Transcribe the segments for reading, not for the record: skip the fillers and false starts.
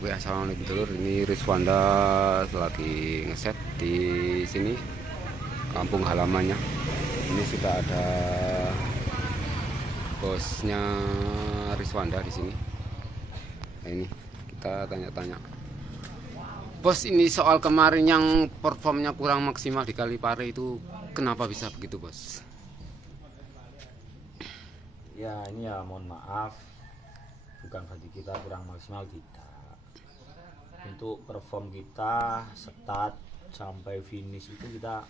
Oke, assalamualaikum dulur. Ini Rizwanda lagi ngeset di sini kampung halamannya. Ini sudah ada bosnya Rizwanda di sini. Nah, ini kita tanya-tanya. Bos, ini soal kemarin yang performnya kurang maksimal di Kalipare itu kenapa bisa begitu, Bos? Ya ini ya mohon maaf, bukan berarti kita kurang maksimal, tidak. Untuk perform kita start sampai finish itu kita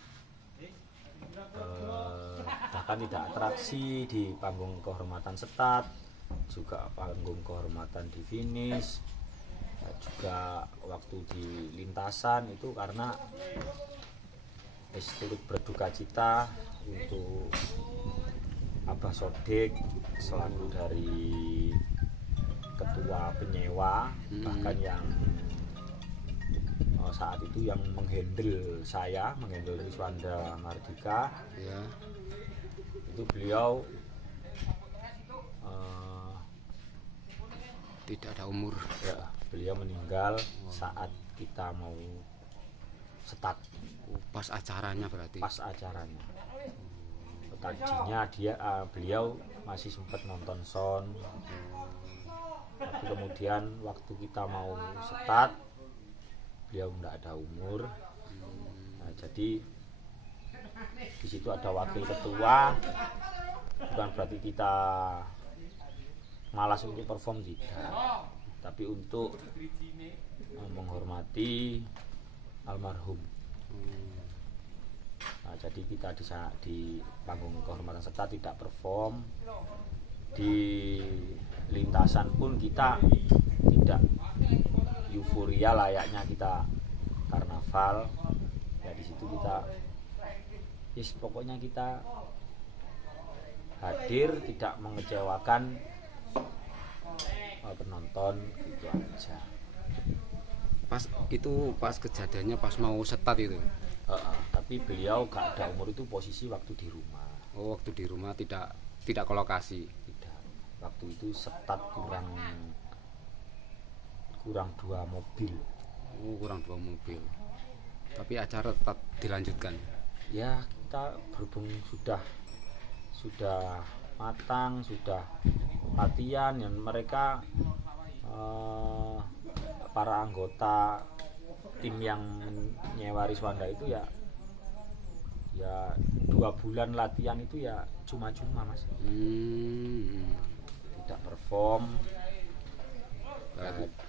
bahkan tidak atraksi di panggung kehormatan start, juga panggung kehormatan di finish, juga waktu di lintasan itu karena turut berduka cita untuk Abah Sodik selaku dari ketua penyewa, bahkan yang saat itu yang menghandle Rizwanda Mardika Ya. itu beliau Tidak ada umur. ya beliau meninggal saat kita mau start Pas acaranya berarti. pas acaranya. Tadinya beliau masih sempat nonton sound, tapi kemudian waktu kita mau start beliau nggak ada umur. Nah, jadi di situ ada wakil ketua, bukan berarti kita malas untuk perform, tidak, tapi untuk menghormati almarhum. Nah, jadi kita di panggung kehormatan serta tidak perform, di lintasan pun kita tidak euforia layaknya kita karnaval. Ya di situ kita pokoknya kita hadir, tidak mengecewakan penonton, gitu aja. Pas kejadiannya pas mau setat itu. Tapi beliau gak ada umur, itu posisi waktu di rumah. Oh, waktu di rumah tidak ke lokasi. Tidak. Waktu itu setat kurang 2 mobil. Oh, kurang 2 mobil. Tapi acara tetap dilanjutkan. Ya, kita berhubung sudah matang, sudah latihan, yang mereka para anggota tim yang nyewa Rizwanda itu ya 2 bulan latihan itu ya cuma-cuma, Mas. Tidak perform.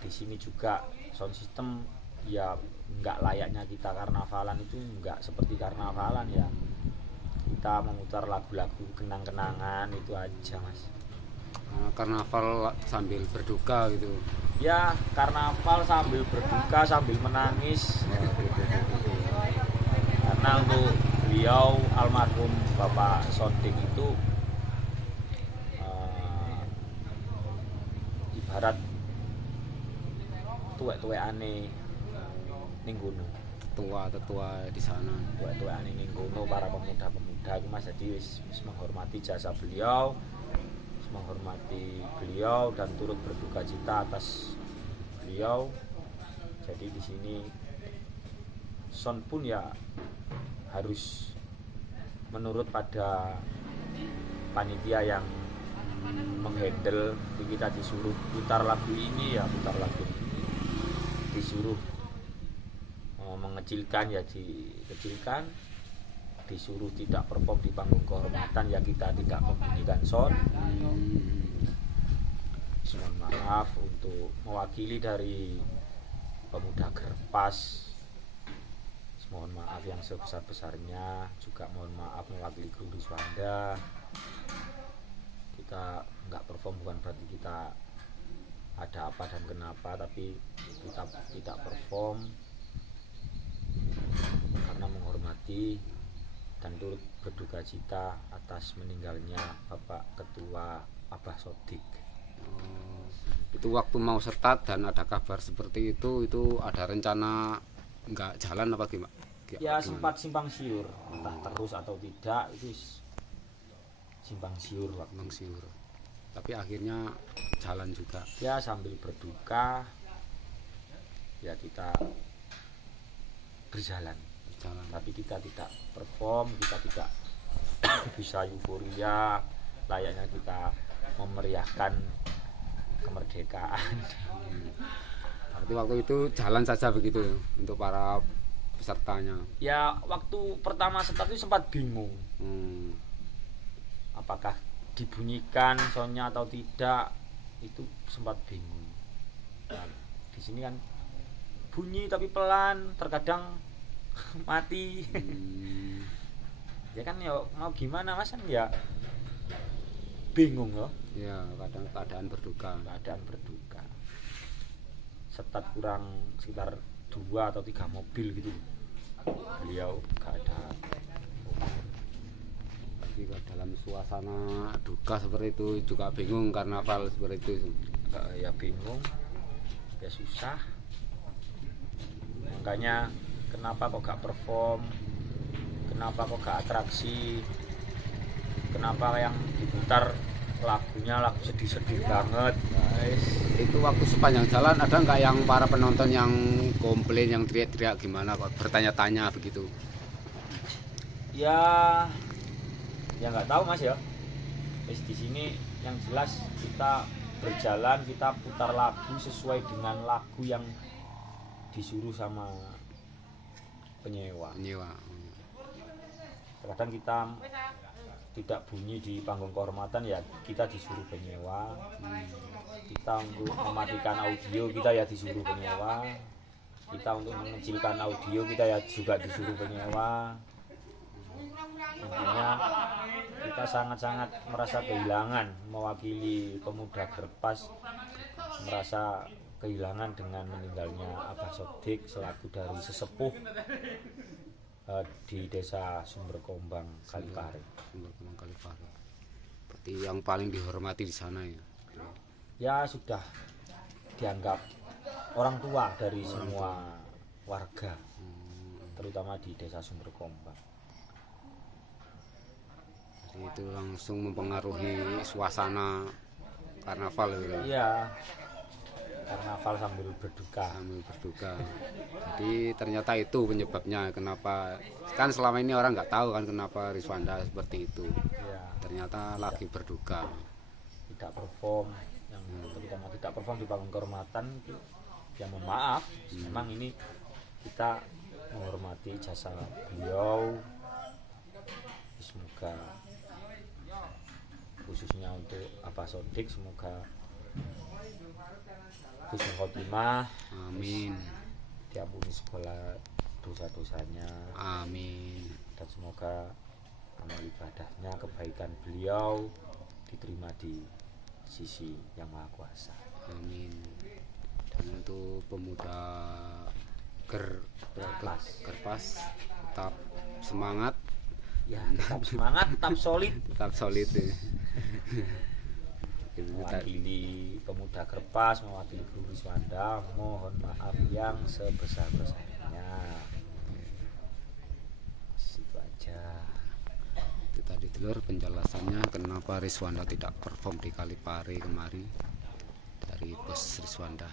Di sini juga sound system ya nggak layaknya kita karnavalan, itu nggak seperti karnavalan ya. Kita memutar lagu-lagu kenang-kenangan itu aja, Mas. Karnaval sambil berduka gitu. Ya, karnaval sambil berduka, sambil menangis. Karena untuk beliau almarhum Bapak Sodik itu ibarat tuwek-tuwekane ning gunung. Tetua di sana. Tuwek-tuwekane ning gunung, para pemuda-pemuda itu, Mas. Jadi wis menghormati jasa beliau, menghormati beliau dan turut berduka cita atas beliau. Jadi di sini sound pun ya harus menurut pada panitia yang menghandle. Kita disuruh putar lagu ini ya putar lagu ini, disuruh mengecilkan ya dikecilkan, disuruh tidak perform di panggung kehormatan ya kita tidak membunyikan sound. Mohon maaf untuk mewakili dari pemuda Gerpas, mohon maaf yang sebesar-besarnya. Juga mohon maaf mewakili kru Rizwanda. Kita nggak perform bukan berarti kita ada apa dan kenapa, tapi kita tidak perform karena menghormati dan turut berduka cita atas meninggalnya Bapak Ketua Abah Sodik. Itu waktu mau start dan ada kabar seperti itu ada rencana nggak jalan apa gimana? Ya sempat simpang siur, entah terus atau tidak, itu simpang siur waktu. Simpang siur. Tapi akhirnya jalan juga. Ya sambil berduka ya kita berjalan, Jalan. tapi kita tidak perform, kita tidak bisa euforia layaknya kita memeriahkan kemerdekaan. Berarti waktu itu jalan saja begitu untuk para pesertanya. Ya waktu pertama start itu sempat bingung, apakah dibunyikan soundnya atau tidak, itu sempat bingung. Nah, di sini kan bunyi tapi pelan, terkadang mati. Ya kan ya mau gimana mas, kan ya bingung loh. Ya kadang keadaan berduka. Setat kurang sekitar 2 atau 3 mobil gitu, beliau gak ada. Tapi dalam suasana duka seperti itu juga bingung, karnaval seperti itu. Ya bingung, ya susah. Makanya kenapa kok gak perform, kenapa kok gak atraksi, kenapa yang diputar lagunya lagu sedih-sedih banget, guys. Itu waktu sepanjang jalan ada nggak yang para penonton yang komplain, yang teriak-teriak gimana kok, bertanya-tanya begitu? Ya nggak tahu mas ya. Terus di sini yang jelas kita berjalan, kita putar lagu sesuai dengan lagu yang disuruh sama penyewa. Kadang kita tidak bunyi di panggung kehormatan, ya kita disuruh penyewa. Kita untuk mematikan audio kita ya disuruh penyewa. Kita untuk mengecilkan audio kita ya juga disuruh penyewa. Intinya kita sangat-sangat merasa kehilangan, mewakili pemuda Gerpas merasa kehilangan dengan meninggalnya Abah Sodik selaku dari sesepuh di desa Sumberkombang Kalipare. Berarti yang paling dihormati di sana ya? Ya sudah dianggap orang tua dari semua warga, terutama di desa Sumberkombang. Jadi itu langsung mempengaruhi suasana karnaval gitu. Iya, karnaval sambil berduka. Jadi ternyata itu penyebabnya kenapa, kan selama ini orang nggak tahu kan kenapa Riswanda seperti itu. Ya, Ternyata lagi berduka. tidak perform, yang terutama tidak perform di panggung kehormatan itu ya mohon maaf. Memang ini kita menghormati jasa beliau. Semoga khususnya untuk Abah Sodik, semoga husnul khotimah, Amin. diampuni segala dosa-dosanya, Amin. dan semoga amal ibadahnya, kebaikan beliau diterima di sisi Yang Maha Kuasa. Amin. Dan untuk pemuda Gerpas tetap semangat, Ya, tetap semangat, tetap solid. ya. Mewakili pemuda Gerpas, mewakili Guru Riswanda, mohon maaf yang sebesar-besarnya. Itu aja. Itu tadi dulur penjelasannya kenapa Riswanda tidak perform di Kalipare kemarin dari Bos Riswanda.